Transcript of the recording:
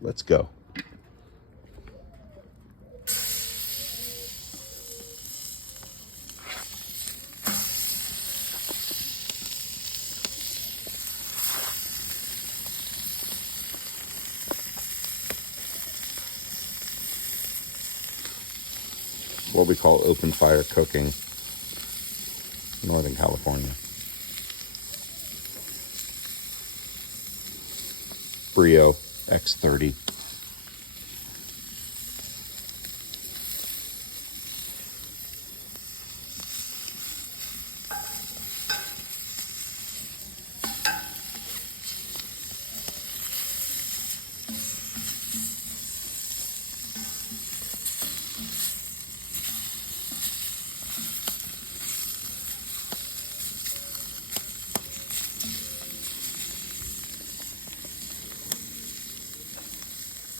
Let's go. What we call open fire cooking, Northern California. Brio X30.